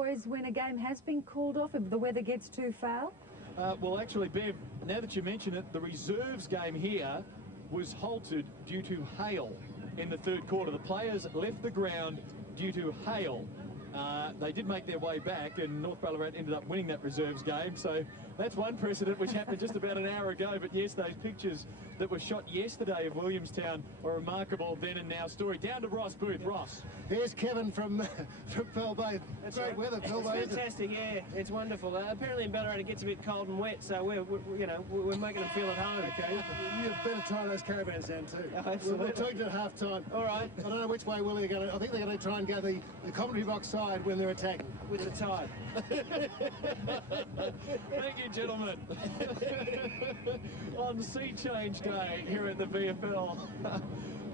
boys when a game has been called off if the weather gets too foul? Well, actually, Bev, now that you mention it, the reserves game here was halted due to hail in the third quarter. The players left the ground due to hail. They did make their way back, and North Ballarat ended up winning that reserves game. So that's one precedent which happened just about an hour ago. But yes, those pictures that were shot yesterday of Williamstown are a remarkable then and now story. Down to Ross Booth. Ross. Here's Kevin from Pearl Bay. That's great right. weather, Pearl Bay. It's fantastic, yeah. It's wonderful. Apparently in Ballarat it gets a bit cold and wet, so we're making them feel at home. Okay, you better tie those caravans down too. Oh, absolutely. We'll talk to you at half time. All right. I don't know which way Willie are going to. I think they're going to try and go the commentary box side when they're attacking. With the tide. Thank you, gentlemen. On Sea Change Day here at the VFL.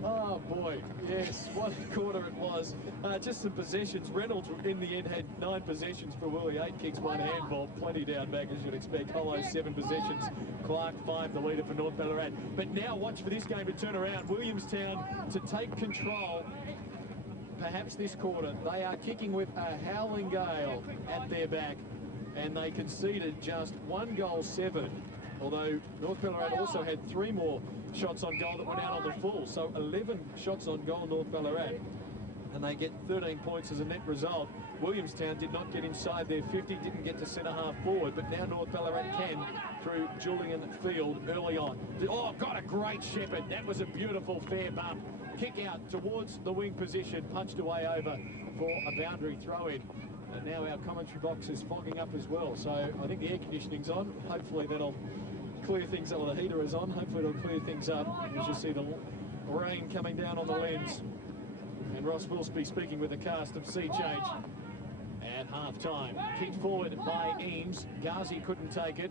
Oh boy, yes, what a quarter it was. Just some possessions. Reynolds in the end had 9 possessions for Willie, 8 kicks, 1 handball, plenty down back as you'd expect. Hollow 7 possessions, Clark 5, the leader for North Ballarat. But now watch for this game to turn around. Williamstown to take control. Perhaps this quarter. They are kicking with a howling gale at their back, and they conceded just 1 goal 7. Although North Ballarat also had 3 more shots on goal that went out on the full. So 11 shots on goal North Ballarat. And they get 13 points as a net result. Williamstown did not get inside their 50, didn't get to centre half forward, but now North Ballarat can through Julian Field early on. Oh, got a great shepherd. That was a beautiful fair bump. Kick out towards the wing position, punched away over for a boundary throw-in. And now our commentary box is fogging up as well. So I think the air conditioning's on. Hopefully that'll clear things up. Well, the heater is on. Hopefully it'll clear things up. As you see the rain coming down on the lens. And Ross will be speaking with the cast of Sea Change at half-time. Kicked forward by Eames. Ghazi couldn't take it.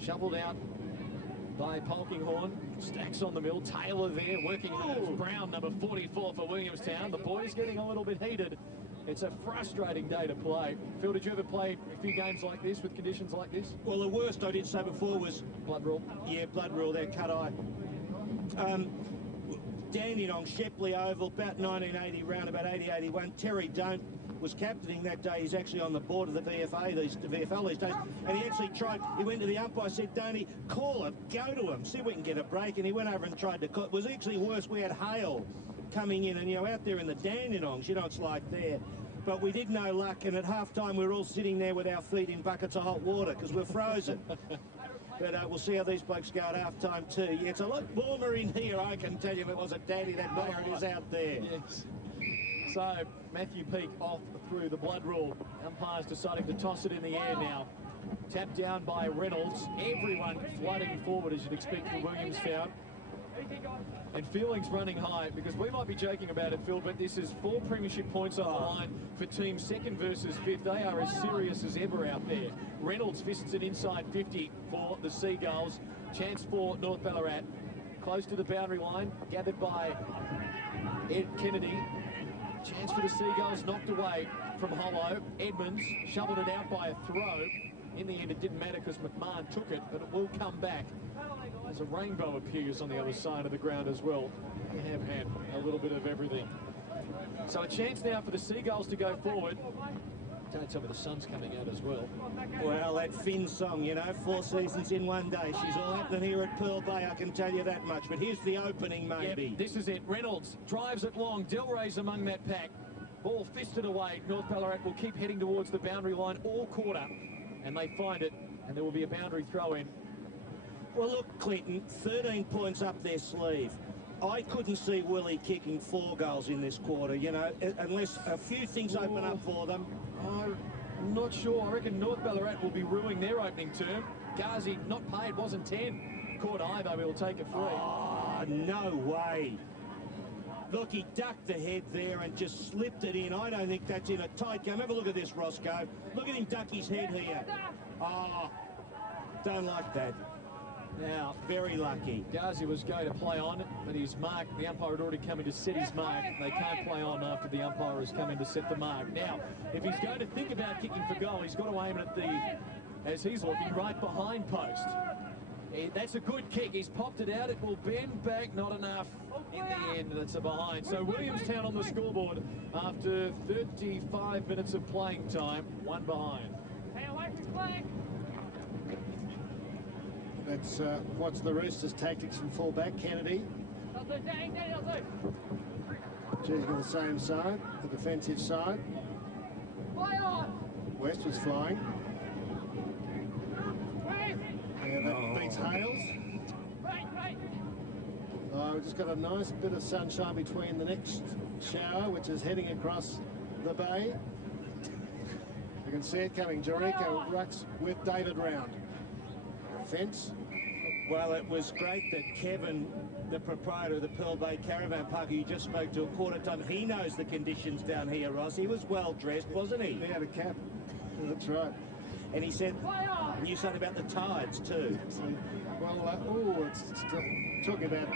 Shoveled out by Polkinghorne. Stacks on the mill. Taylor there working. Brown, number 44 for Williamstown. The boys getting a little bit heated. It's a frustrating day to play. Phil, did you ever play a few games like this with conditions like this? Well, the worst I did say before was blood rule. Yeah, blood rule there, cut eye. Dandenong, Shepley Oval, about 1980, round about 80-81. Terry Don't was captaining that day. He's actually on the board of the VFL these days. And he actually tried, he went to the umpire, said, Donny, call it, go to him, see if we can get a break. And he went over and tried to call. It was actually worse. We had hail coming in, and out there in the Dandenongs, it's like there. But we did no luck, and at half-time we were all sitting there with our feet in buckets of hot water because we're frozen. But we'll see how these blokes go at half-time too. Yeah, it's a lot warmer in here, I can tell you. If it was a daddy, that fire it is out there. Yes. So Matthew Peake off through the blood rule. Umpires deciding to toss it in the air now. Tapped down by Reynolds. Everyone flooding forward as you'd expect for Williamstown. And feelings running high, because we might be joking about it, Phil, but this is 4 premiership points on the line for teams 2nd versus 5th. They are as serious as ever out there. Reynolds fists it inside 50 for the Seagulls. Chance for North Ballarat. Close to the boundary line, gathered by Ed Kennedy. Chance for the Seagulls, knocked away from Hollow. Edmonds shoveled it out by a throw. In the end, it didn't matter because McMahon took it, but it will come back. There's a rainbow appears on the other side of the ground as well. We have had a little bit of everything. So a chance now for the Seagulls to go forward. Don't tell me the sun's coming out as well. Well, that Finn song, 4 seasons in one day. She's all happening here at Pearl Bay, I can tell you that much. But here's the opening, maybe. Yep, this is it. Reynolds drives it long. Delray's among that pack. Ball fisted away. North Ballarat will keep heading towards the boundary line all quarter. And they find it, and there will be a boundary throw in. Well, look, Clinton, 13 points up their sleeve. I couldn't see Willie kicking 4 goals in this quarter, unless a few things open up for them. I'm not sure. I reckon North Ballarat will be ruining their opening term. Ghazi, not paid, wasn't 10. Caught eye, though, he'll take it free. Oh, no way. Look, he ducked the head there and just slipped it in. I don't think that's in a tight game. Have a look at this, Roscoe. Look at him duck his head here. Oh, don't like that. Now, very lucky. Ghazi was going to play on, but his mark, the umpire had already come in to set his mark. They can't play on after the umpire has come in to set the mark. Now, if he's going to think about kicking for goal, he's got to aim it at the, as he's looking, right behind post. That's a good kick. He's popped it out. It will bend back. Not enough in the end. It's a behind. So Williamstown on the scoreboard after 35 minutes of playing time. One behind. Hey, away from flag. That's what's the Roosters' tactics from fullback. Kennedy choosing the same side, the defensive side. West was flying. Yeah, that beats Hales. We've just got a nice bit of sunshine between the next shower, which is heading across the bay. You can see it coming. Jericho rucks with David Round. Fence. Well, it was great that Kevin, the proprietor of the Pearl Bay Caravan Park, who you just spoke to a quarter time, he knows the conditions down here, Ross. He was well dressed, wasn't he? He had a cap. That's right. And he said, knew something about the tides too. Well, it's talking about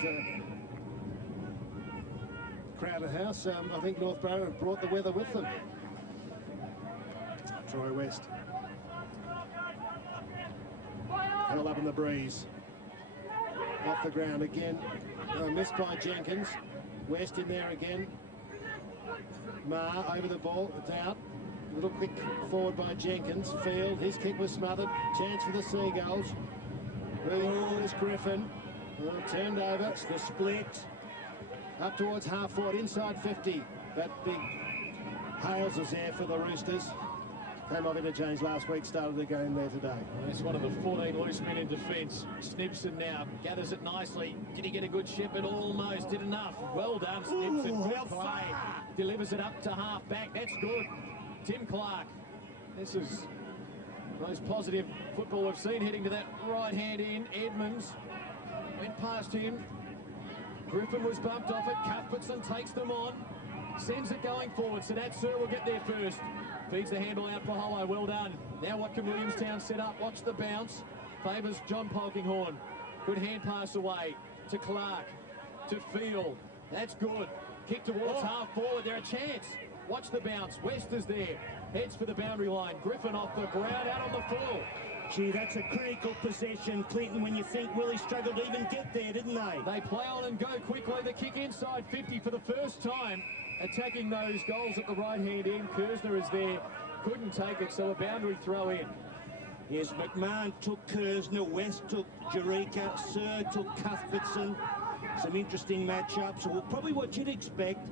crowded house. I think North Ballarat have brought the weather with them. Troy West. Held up in the breeze. Off the ground again. Missed by Jenkins. West in there again. Marr over the ball. It's out. A little quick forward by Jenkins. Field. His kick was smothered. Chance for the Seagulls. Is Griffin. Turned over. It's the split. Up towards half forward. Inside 50. That big Hales is there for the Roosters. Came off interchange last week, started the game there today. It's one of the 14 loose men in defence. Snipson now gathers it nicely. Did he get a good shepherd? Almost. Did enough. Well done, Snipson. Good play. Delivers it up to half back. That's good. Tim Clark. This is the most positive football we've seen, heading to that right hand in. Edmonds went past him. Griffin was bumped off it. Cuthbertson takes them on. Sends it going forward. So that Sir will get there first. Feeds the handball out for Hollow. Well done. Now what can Williamstown set up? Watch the bounce. Favours John Polkinghorne. Good hand pass away to Clark. To Field. That's good. Kick towards half forward. They're a chance. Watch the bounce. West is there. Heads for the boundary line. Griffin off the ground out on the full. Gee, that's a critical possession, Clinton, when you think Willie struggled to even get there, didn't they? They play on and go quickly. The kick inside 50 for the first time. Attacking those goals at the right-hand end. Kersner is there. Couldn't take it, so a boundary throw in. Yes, McMahon took Kersner, West took Jerica, Sir took Cuthbertson. Some interesting matchups, well, probably what you'd expect.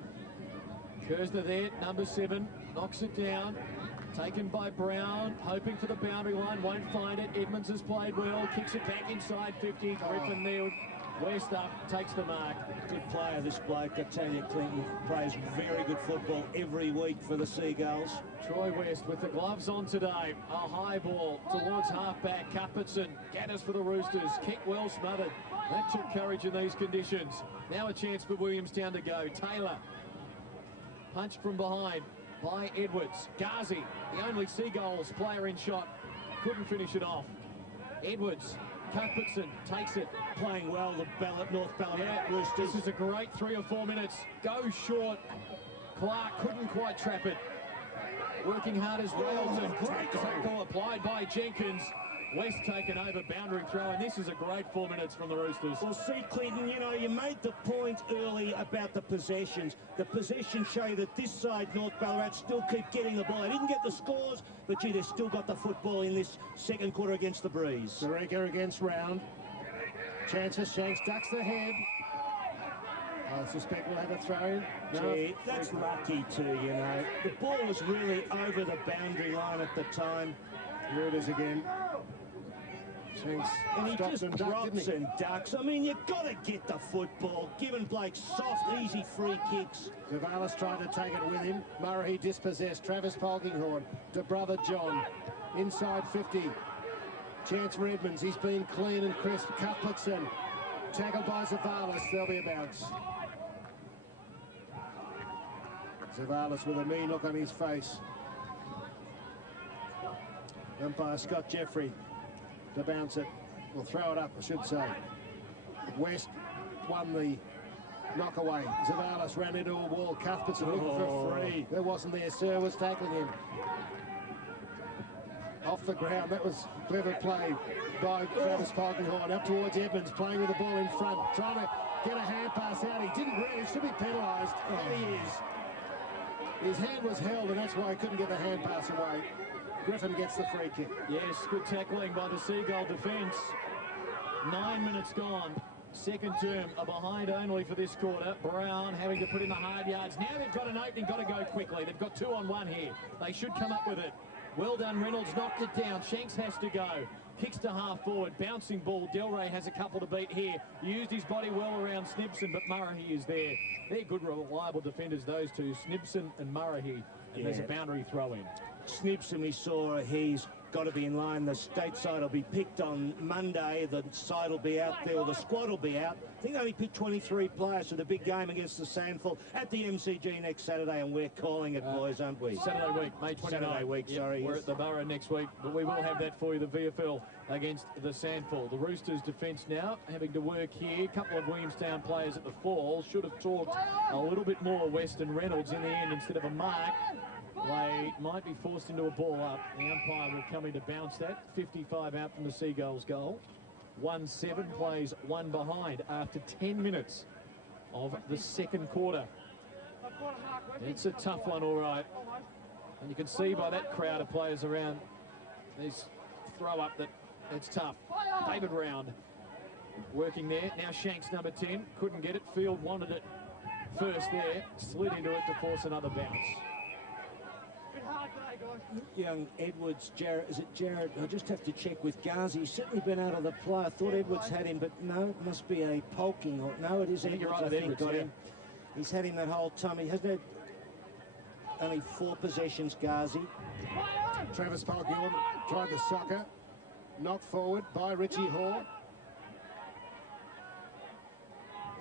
Kersner there, number 7, knocks it down. Taken by Brown, hoping for the boundary line, won't find it. Edmonds has played well, kicks it back inside 50. Griffin there, West up, takes the mark. Good player, this bloke, I tell you, Clinton. Plays very good football every week for the Seagulls. Troy West with the gloves on today. A high ball towards half-back. Cuthbertson gathers for the Roosters. Kick well smothered. That took courage in these conditions. Now a chance for Williamstown to go. Taylor, punched from behind by Edwards. Ghazi, the only Seagulls player in shot, couldn't finish it off. Edwards, Cuthbertson takes it. Playing well, the North Ballarat Roosters. This is a great 3 or 4 minutes. Go short. Clark couldn't quite trap it. Working hard as Railton. Great tackle applied by Jenkins. West taken over, boundary throw, and this is a great 4 minutes from the Roosters. Well, see, Clinton, you know, you made the point early about the possessions. The possessions show you that this side, North Ballarat, still keep getting the ball. They didn't get the scores, but gee, they've still got the football in this second quarter against the Breeze. Sareka against Round. Chances, Shanks ducks the head. I suspect we'll have a throw. No, gee, that's lucky too, you know. The ball was really over the boundary line at the time. Here it is again. Shanks and he just and ducked, drops and ducks. I mean, you've got to get the football, giving Blake soft, easy free kicks. Zavalis tried to take it with him. Murray dispossessed. Travis Polkinghorne to brother John. Inside 50. Chance for Edmonds. He's been clean and crisp. Cuthbertson. Tackled by Zavalis. There'll be a bounce. Zavalis with a mean look on his face. Umpire Scott Jeffrey to bounce it. We'll throw it up, I should say. West won the knockaway. Zavalis ran into a wall. Cuthbertson looking for a free. There wasn't there. Sir was tackling him. off the ground. That was clever play by Travis Polkinghorne. Up towards Edmonds, playing with the ball in front, trying to get a hand pass out. He didn't really, should be penalised. Oh, he is. His hand was held, and that's why he couldn't get the hand pass away. Griffin gets the free kick. Yes, good tackling by the Seagull defence. 9 minutes gone. Second term, a behind only for this quarter. Brown having to put in the hard yards. Now they've got an opening, got to go quickly. They've got 2 on 1 here. They should come up with it. Well done, Reynolds knocked it down. Shanks has to go. Kicks to half forward, bouncing ball. Delray has a couple to beat here. Used his body well around Snibson, but Murray is there. They're good, reliable defenders, those two, Snibson and Murray. And there's a boundary throw in. Snibson, we saw, he's got to be in line. The state side will be picked on Monday. The side will be out there, or the squad will be out. I think they only picked 23 players for the big game against the Sandford at the MCG next Saturday, and we're calling it, boys, aren't we? Saturday week, May 29th. Saturday week, yep, sorry. We're yes. at the Borough next week, but we will have that for you, the VFL against the Sandford. The Roosters defence now having to work here. A couple of Williamstown players at the fall. Should have talked a little bit more Weston Reynolds in the end instead of a mark. They might be forced into a ball up. The umpire will come in to bounce that. 55 out from the Seagulls goal. 1-7 plays 1 behind after 10 minutes of the second quarter. It's a tough one, all right. And you can see by that crowd of players around this throw up that it's tough. David Round working there. Now Shanks, number 10, couldn't get it. Field wanted it first there. Slid into it to force another bounce. Young Edwards, Jared, is it Jared? I just have to check with Ghazi. He's certainly been out of the play. I thought Edwards had him, but no, it must be a Polking. Or no, it is Edwards. Right, I think Edwards, got yeah. him. He's had him that whole time. He hasn't had only 4 possessions, Ghazi. Travis Polkinghorne tried the soccer. Knocked forward by Richie Hall.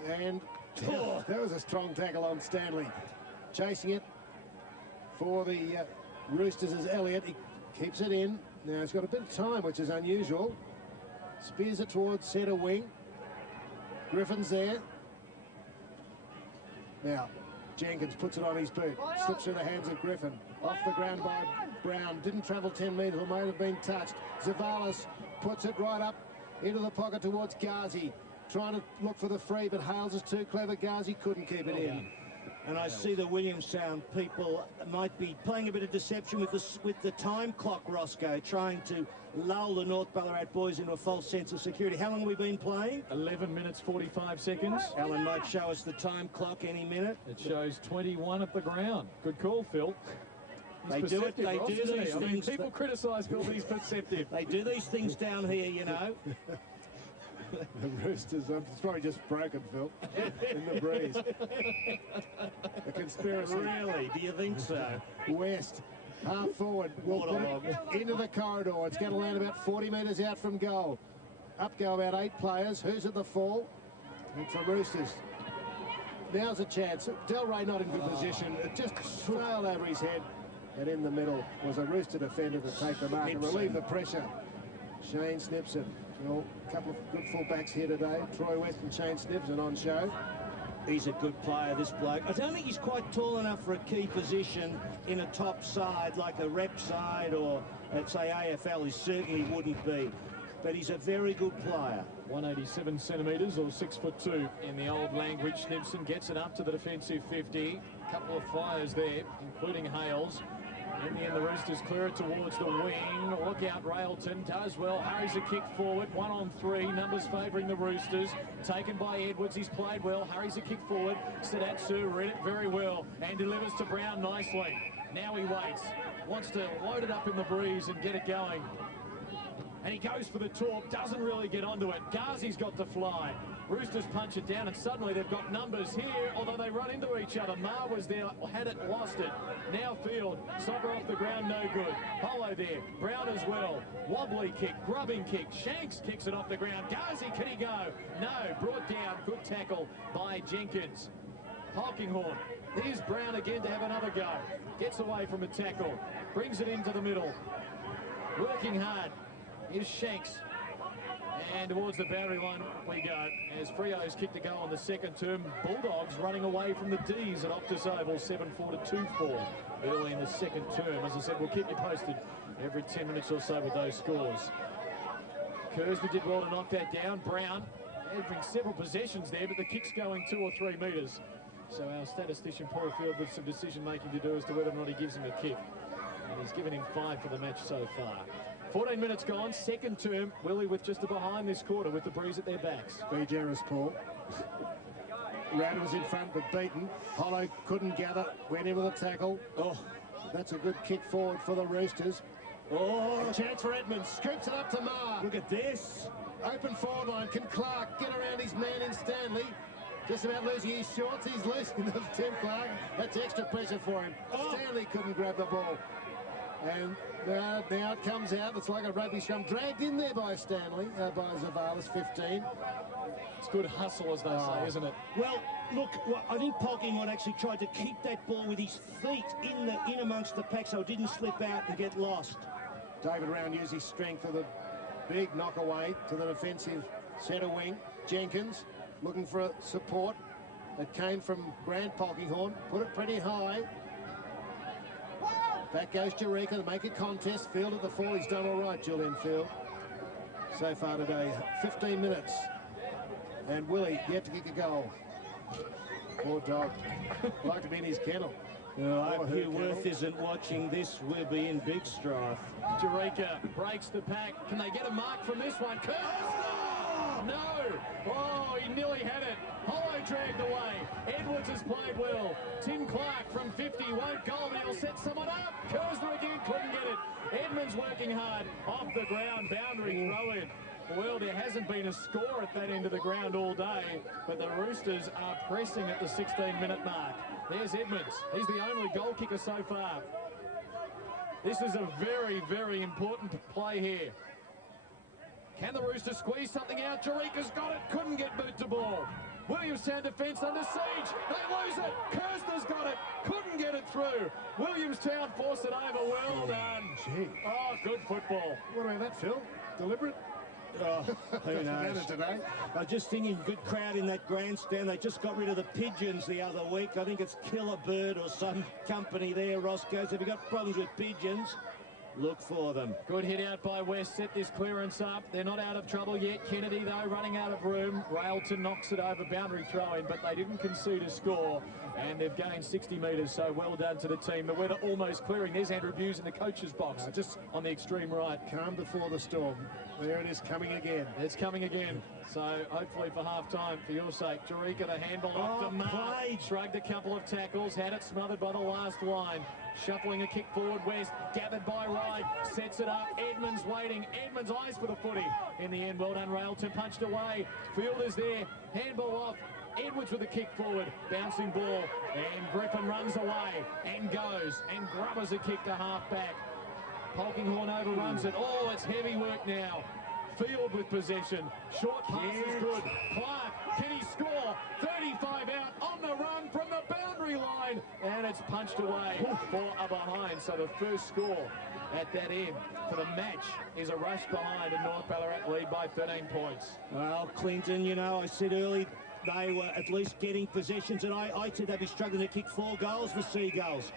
And that was a strong tackle on Stanley. Chasing it for the Roosters is Elliott. He keeps it in. Now he's got a bit of time, which is unusual. Spears it towards centre wing. Griffin's there. Now Jenkins puts it on his boot. Slips through the hands of Griffin. Off the ground by Brown. Didn't travel 10 metres or might have been touched. Zavalis puts it right up into the pocket towards Ghazi. Trying to look for the free, but Hales is too clever. Ghazi couldn't keep it in. And I see the Williamstown people might be playing a bit of deception with the time clock, Roscoe, trying to lull the North Ballarat boys into a false sense of security. How long have we been playing? 11 minutes, 45 seconds. Alan might show us the time clock any minute. It shows 21 at the ground. Good call, Phil. They do it. They do these things. People criticise Phil, but he's perceptive. They do these things down here, you know. The Roosters, it's probably just broken, Phil, in the breeze. A conspiracy. Really? Do you think so? West, half forward, will put it into the corridor. It's going to land about 40 metres out from goal. Up go about 8 players. Who's at the fall? It's the Roosters. Now's a chance. Delray not in good position. It just sailed over his head. And in the middle was a Rooster defender to take the mark and relieve the pressure. Shane Snibson. Well, a couple of good fullbacks here today. Troy West and Shane Snibson on show. He's a good player, this bloke. I don't think he's quite tall enough for a key position in a top side like a rep side or, let's say, AFL. He certainly wouldn't be. But he's a very good player. 187 centimetres or 6'2" in the old language. Snibson gets it up to the defensive 50. A couple of flyers there, including Hales. In the end, the Roosters clear it towards the wing. Look out, Railton does well. Hurries a kick forward. 1 on 3. Numbers favouring the Roosters. Taken by Edwards. He's played well. Hurries a kick forward. Sadatsu read it very well and delivers to Brown nicely. Now he waits. Wants to load it up in the breeze and get it going. And he goes for the torp. Doesn't really get onto it. Ghazi's got to fly. Roosters punch it down, and suddenly they've got numbers here, although they run into each other. Mar was there, had it, lost it. Now Field, soccer off the ground, no good. Polo there, Brown as well. Wobbly kick, grubbing kick. Shanks kicks it off the ground. Ghazi, can he go? No, brought down. Good tackle by Jenkins. Polkinghorne. Here's Brown again to have another go. Gets away from a tackle. Brings it into the middle. Working hard. Here's Shanks. And towards the boundary line we go as Freo's kicked a goal on the second term. Bulldogs running away from the D's at Optus Oval, 7-4 to 2-4 early in the second term. As I said, we'll keep you posted every 10 minutes or so with those scores. Kersby did well to knock that down. Brown having several possessions there, but the kick's going 2 or 3 metres. So our statistician Paul Field with some decision making to do as to whether or not he gives him a kick. And he's given him 5 for the match so far. 14 minutes gone, second term. Willie with just a behind this quarter with the breeze at their backs. Be generous, Paul. Rad was in front but beaten. Hollow couldn't gather, went in with a tackle. Oh, that's a good kick forward for the Roosters. Oh, a chance for Edmonds. Scoops it up to Marr. Look at this. Open forward line. Can Clark get around his man in Stanley? Just about losing his shorts. He's losing them, Tim Clark. That's extra pressure for him. Oh. Stanley couldn't grab the ball. And now it comes out. It's like a rugby scrum. Dragged in there by Stanley, by Zavalis, 15. It's good hustle, as they say, isn't it? Well, look, I think Polkinghorne actually tried to keep that ball with his feet in amongst the pack so it didn't slip out and get lost. David Round used his strength for the big knockaway to the defensive centre wing. Jenkins looking for support. It came from Grant Polkinghorne. Put it pretty high. Back goes Eureka to make a contest. Field at the full. He's done all right, Julian Field. So far today, 15 minutes. And Willie yet to kick a goal. Poor dog. Like to be in his kennel. I hope Hugh Worth isn't watching this. We'll be in big strife. Eureka breaks the pack. Can they get a mark from this one? Curtis! No! Oh, he nearly had it. Hollow dragged away. Edwards has played well. Tim Clark from 50 won't goal, but he'll set someone up. Kersner again couldn't get it. Edmonds working hard off the ground. Boundary throw in. Well, there hasn't been a score at that end of the ground all day, but the Roosters are pressing at the 16-minute mark. There's Edmonds. He's the only goal kicker so far. This is a very, very important play here. Can the Roosters squeeze something out? Jarika's got it. Couldn't get boot to ball. Williamstown defence under siege. They lose it. Kirstner's got it. Couldn't get it through. Williamstown forced it over. Well done. Gee. Oh, good football. What about that, Phil? Deliberate? Oh, who knows? Today. I was just thinking, good crowd in that grandstand. They just got rid of the pigeons the other week. I think it's Killer Bird or some company there. Roscoe's. Have you got problems with pigeons? Look for them. Good hit out by West. Set this clearance up. They're not out of trouble yet. Kennedy, though, running out of room. Railton knocks it over. Boundary throw in, but they didn't concede a score. And they've gained 60 metres, so well done to the team. The weather almost clearing. There's Andrew Buse in the coach's box, just on the extreme right. Calm before the storm. There it is, coming again. It's coming again. So hopefully for half-time, for your sake. Jarika, the handball off to Marr. Shrugged a couple of tackles, had it smothered by the last line. Shuffling a kick forward, West, gathered by Wright, sets it up. Edmonds waiting. Edmonds eyes for the footy. In the end, well done, Railton punched away. Fielders there, handball off. Edwards with a kick forward, bouncing ball, and Griffin runs away and goes and grubbers a kick to half-back. Polkinghorne overruns it. Oh, it's heavy work now. Field with possession. Short pass is good. Clark, can he score? 35 out on the run from the boundary line. And it's punched away for a behind. So the first score at that end for the match is a rush behind, and North Ballarat lead by 13 points. Well, Clinton, you know, I said early they were at least getting possessions, and I said they'd be struggling to kick 4 goals, the Seagulls.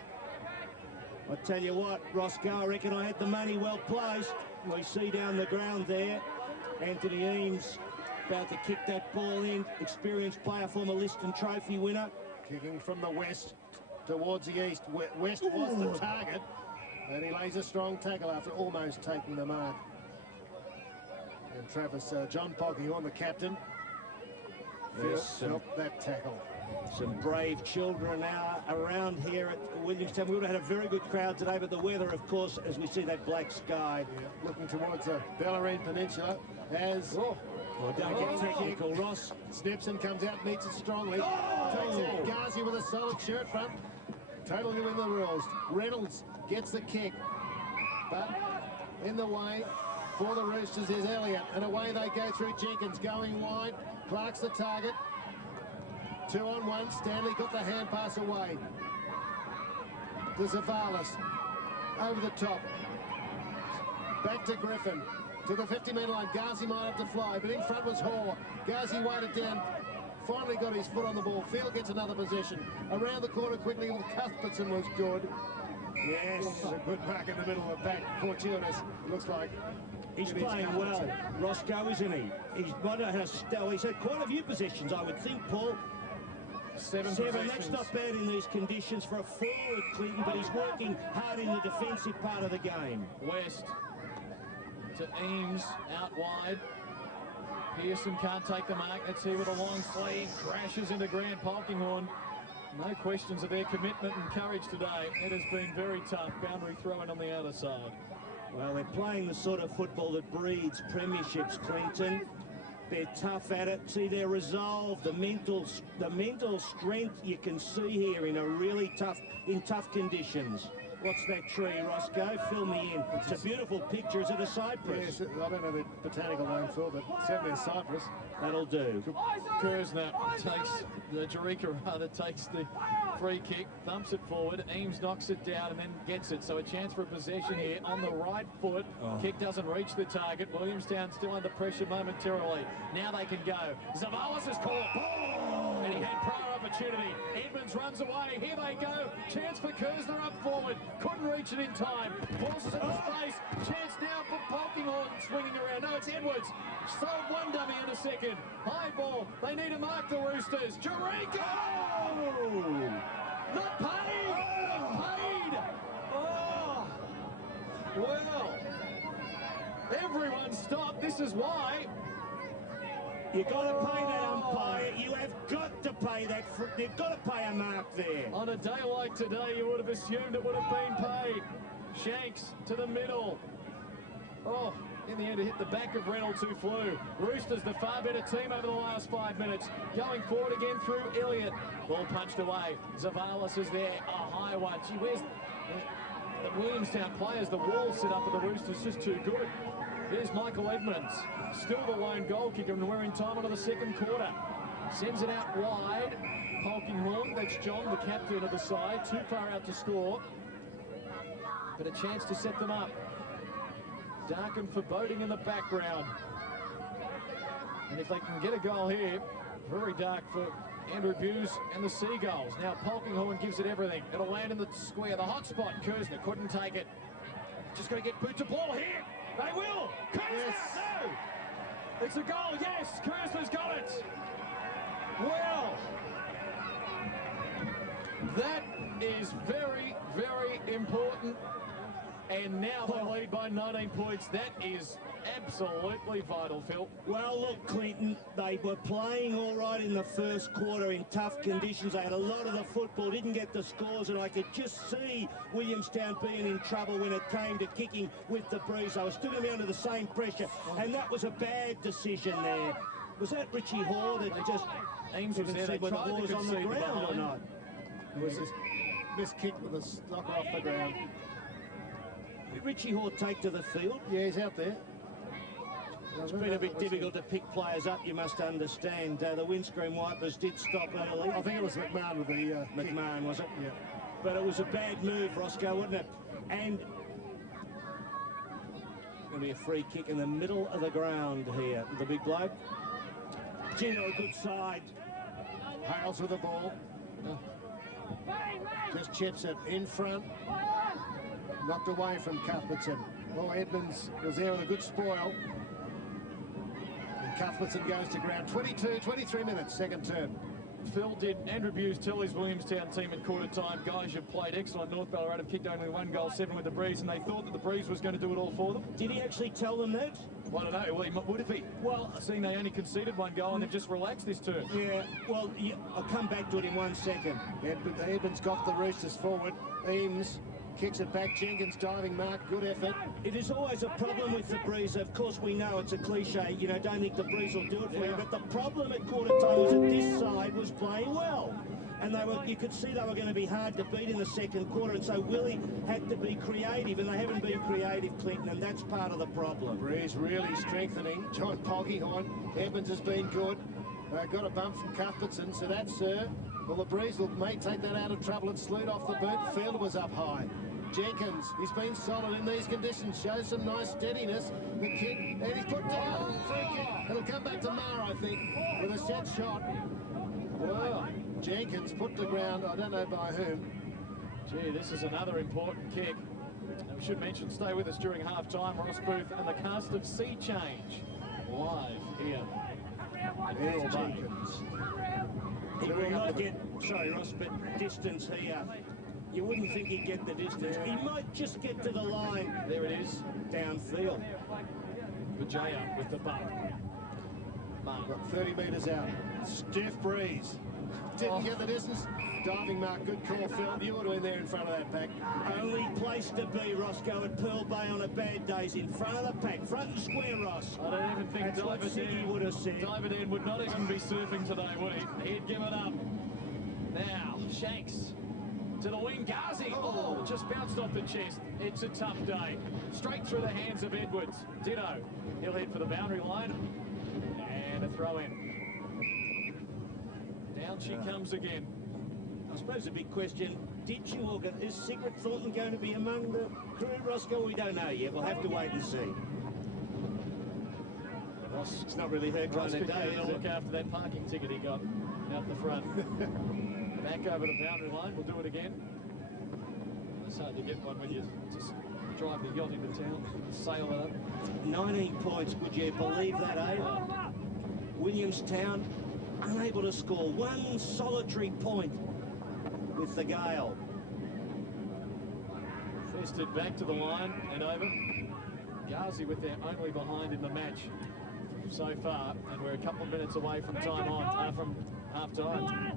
I tell you what, Roscoe, I reckon I had the money well placed. We see down the ground there, Anthony Eames about to kick that ball in. Experienced player, former Liston Trophy winner. Kicking from the west towards the east. West was the target, and he lays a strong tackle after almost taking the mark. And Travis, John Polkinghorne, the captain, helped that tackle. Some brave children now around here at Williamstown. We would have had a very good crowd today, but the weather, of course, as we see that black sky. Yeah, looking towards the Ballarat Peninsula as... Don't get technical, Ross. Snipson comes out, meets it strongly. Takes it, Ghazi with a solid shirt front. Totally within the rules. Reynolds gets the kick, but in the way for the Roosters is Elliott, and away they go through Jenkins, going wide. Clark's the target. 2-on-1. Stanley got the hand pass away to Zavalis. Over the top. Back to Griffin. to the 50-metre line. Ghazi might have to fly, but in front was Hoare. Ghazi weighted down, finally got his foot on the ball. Field gets another possession. Around the corner quickly, Cuthbertson was good. Yes. A good mark in the middle of the pack. Fortuitous, it looks like. He's playing well, Roscoe, isn't he? He's had quite a few possessions, I would think, Paul. Seven That's not bad in these conditions for a forward, Clinton, but he's working hard in the defensive part of the game. West to Eames, out wide. Pearson can't take the mark. Let's see with a long sleeve. Crashes into Grant Polkinghorne. No questions of their commitment and courage today. It has been very tough. Boundary throwing on the outer side. Well, they're playing the sort of football that breeds premierships, Clinton. They're tough at it. See their resolve, the mental strength you can see here in tough conditions. What's that tree, Roscoe? Fill me in. It's a beautiful picture. Is it a cypress? Yes, I don't know the botanical name for, but certainly a cypress. That'll do. Kersner takes the free kick, thumps it forward. Eames knocks it down and then gets it. So a chance for a possession here on the right foot. Kick doesn't reach the target. Williamstown still under pressure momentarily. Now they can go. Zavalis is caught. And he had prior opportunity. Edmonds runs away. Here they go. Chance for Kersner up forward. Couldn't reach it in time. Forces it into space. Chance now for Polkinghorne swinging around. No, it's Edwards. Sold one dummy in a second. High ball. They need to mark the Roosters. Jericho! Not paid! Not paid! Oh! Well, everyone stop. This is why. You've got to pay that umpire. You have got to pay that. They've got to pay a mark there. On a day like today, you would have assumed it would have been paid. Shanks to the middle. Oh, in the end, it hit the back of Reynolds, who flew. Roosters, the far better team over the last 5 minutes. Going forward again through Elliott. Ball punched away. Zavalis is there. A high one. Gee, where's the Williamstown players? The wall set up for the Roosters just too good. Here's Michael Edmonds, still the lone goal kicker, and we're in time into the second quarter. Sends it out wide. Polkinghorne, that's John, the captain of the side, too far out to score. But a chance to set them up. Dark and foreboding in the background. And if they can get a goal here, very dark for Andrew Buse and the Seagulls. Now Polkinghorne gives it everything. It'll land in the square. The hot spot, Kersner couldn't take it. Just got to get boot to ball here. They will! Kersner! Yes. No! It's a goal, yes! Kersner's got it! Well, that is very, very important. And now they lead by 19 points. That is absolutely vital, Phil. Well, look, Clinton, they were playing all right in the first quarter in tough conditions. They had a lot of the football, didn't get the scores, and I could just see Williamstown being in trouble when it came to kicking with the breeze. They were still going to be under the same pressure, and that was a bad decision there. Was that Richie Hoare that just Eames was there? They whether tried Hoare was to on the ground or not? It was just missed kick with a knocker off the ground. Did Richie Hoare take to the field? Yeah, he's out there. It's been a bit difficult to pick players up, you must understand. The windscreen wipers did stop early. I think it was McMahon with the McMahon, was it? Yeah. But it was a bad move, Roscoe, wasn't it? And going to be a free kick in the middle of the ground here. The big bloke. Gino, good side. Hales with the ball. Just chips it in front. Knocked away from Cuthbertson. Oh, Edmonds was there with a good spoil. And Cuthbertson goes to ground. 23 minutes, second term. Phil, did Andrew Buse tell his Williamstown team at quarter time, guys, you've played excellent. North Ballarat have kicked only 1 goal, 7 with the breeze, and they thought that the breeze was going to do it all for them? Did he actually tell them that? Well, I don't know. Well, he would if he. Well, seeing they only conceded 1 goal and they've just relaxed this term. Yeah, well, I'll come back to it in 1 second. Edmonds got the Roosters forward. Eames kicks it back. Jenkins diving mark. Good effort. It is always a problem with the breeze. Of course, we know it's a cliche. You know, don't think the breeze will do it for you. But the problem at quarter time was that this side was playing well. And you could see they were going to be hard to beat in the second quarter. And so Willie had to be creative. And they haven't been creative, Clinton. And that's part of the problem. Breeze really strengthening. John Polkinghorne. Edmonds has been good. Got a bump from Cuthbertson. So that's well, the breeze may take that out of trouble and slewed off the boot. Field was up high. Jenkins, he's been solid in these conditions, shows some nice steadiness. The kick, and he's put down, free kick. It'll come back to Marr, I think, with a set shot. Well, Jenkins put to ground, I don't know by whom. Gee, this is another important kick. And we should mention, stay with us during half-time, Ross Booth and the cast of Sea Change live here. Here's Jenkins. He will not get, sorry Ross, but distance here. You wouldn't think he'd get the distance. He might just get to the line. There it is. Downfield. Vijaya with the bump. Got 30 metres out. Stiff breeze. Didn't get the distance. Diving mark, good call, Phil. You would have been there in front of that pack. Only place to be, Roscoe, at Pearl Bay on a bad day's in front of the pack. Front and square, Ross. I don't even think That's what Siggy would have said. David would not even be surfing today, would he? He'd give it up. Now, Shanks to the wing. Ghazi, just bounced off the chest. It's a tough day. Straight through the hands of Edwards. Ditto. He'll head for the boundary line. And a throw in. Down she comes again. I suppose the big question, did you look at, is Sigrid Thornton going to be among the crew, Roscoe? We don't know yet. We'll have to wait and see. Ross, It's not really her kind of day, is it? look after that parking ticket he got out the front. Back over the boundary line. We'll do it again. It's hard to get one when you just drive the yacht into town, sail it up. 19 points, would you believe that, eh? Williamstown unable to score one solitary point with the gale. Fested back to the line and over. Ghazi with their only behind in the match so far, and we're a couple of minutes away from from half-time.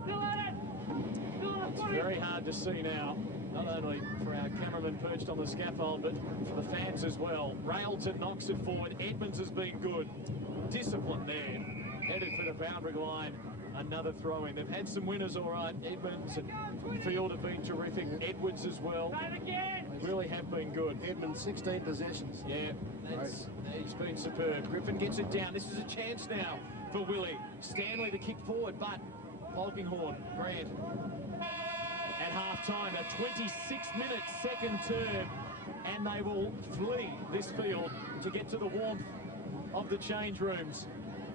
It's very hard to see now, not only for our cameraman perched on the scaffold, but for the fans as well. Railton knocks it forward. Edmonds has been good. Discipline there. Headed for the boundary line. Another throw in. They've had some winners, all right. Edmonds and Field have been terrific. Edwards as well. They really have been good. Edmonds, 16 possessions. Yeah, he's been superb. Griffin gets it down. This is a chance now for Willie. Stanley to kick forward, but Polkinghorne, Grant. At half-time, a 26-minute second term, and they will flee this field to get to the warmth of the change rooms.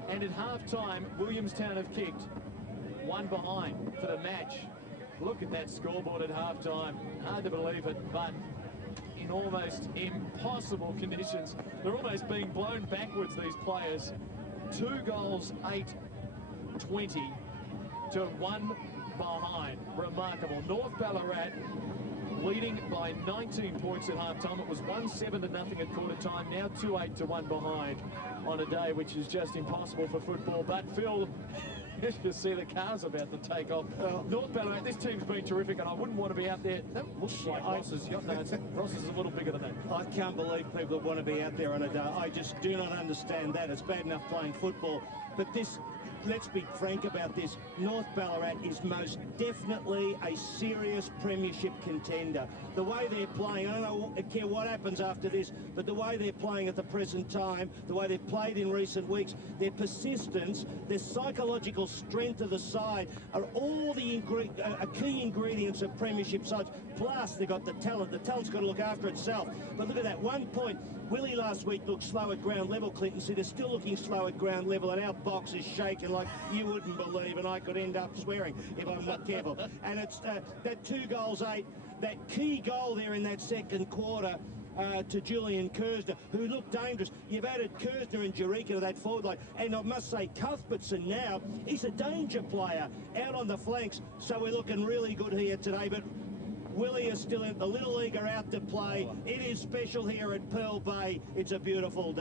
And at half-time, Williamstown have kicked one behind for the match. Look at that scoreboard at half-time. Hard to believe it, but in almost impossible conditions. They're almost being blown backwards, these players. 2 goals, 8-20 to 1 behind. Remarkable. North Ballarat leading by 19 points at half-time. It was 1-7-0 at quarter-time. Now 2-8 to 1 behind on a day which is just impossible for football. But Phil, you see the car's about to take off. North Ballarat, this team's been terrific, and I wouldn't want to be out there. That looks like Ross's yacht. No, Ross's is a little bigger than that. I can't believe people want to be out there on a day. I just do not understand that. It's bad enough playing football, but this, let's be frank about this, North Ballarat is most definitely a serious premiership contender. The way they're playing, I don't care what happens after this, but the way they're playing at the present time, the way they've played in recent weeks, their persistence, their psychological strength of the side are all the key ingredients of premiership sides. Plus, they've got the talent. The talent's got to look after itself. But look at that, 1 point. Willie last week looked slow at ground level, Clinton. See, they're still looking slow at ground level, and our box is shaking like you wouldn't believe, and I could end up swearing if I'm not careful. And it's that 2 goals, 8, that key goal there in that second quarter to Julian Kersner, who looked dangerous. You've added Kersner and Jerica to that forward line, and I must say Cuthbertson now, he's a danger player out on the flanks, so we're looking really good here today. But Willie is still in. The Little League are out to play. It is special here at Pearl Bay. It's a beautiful day.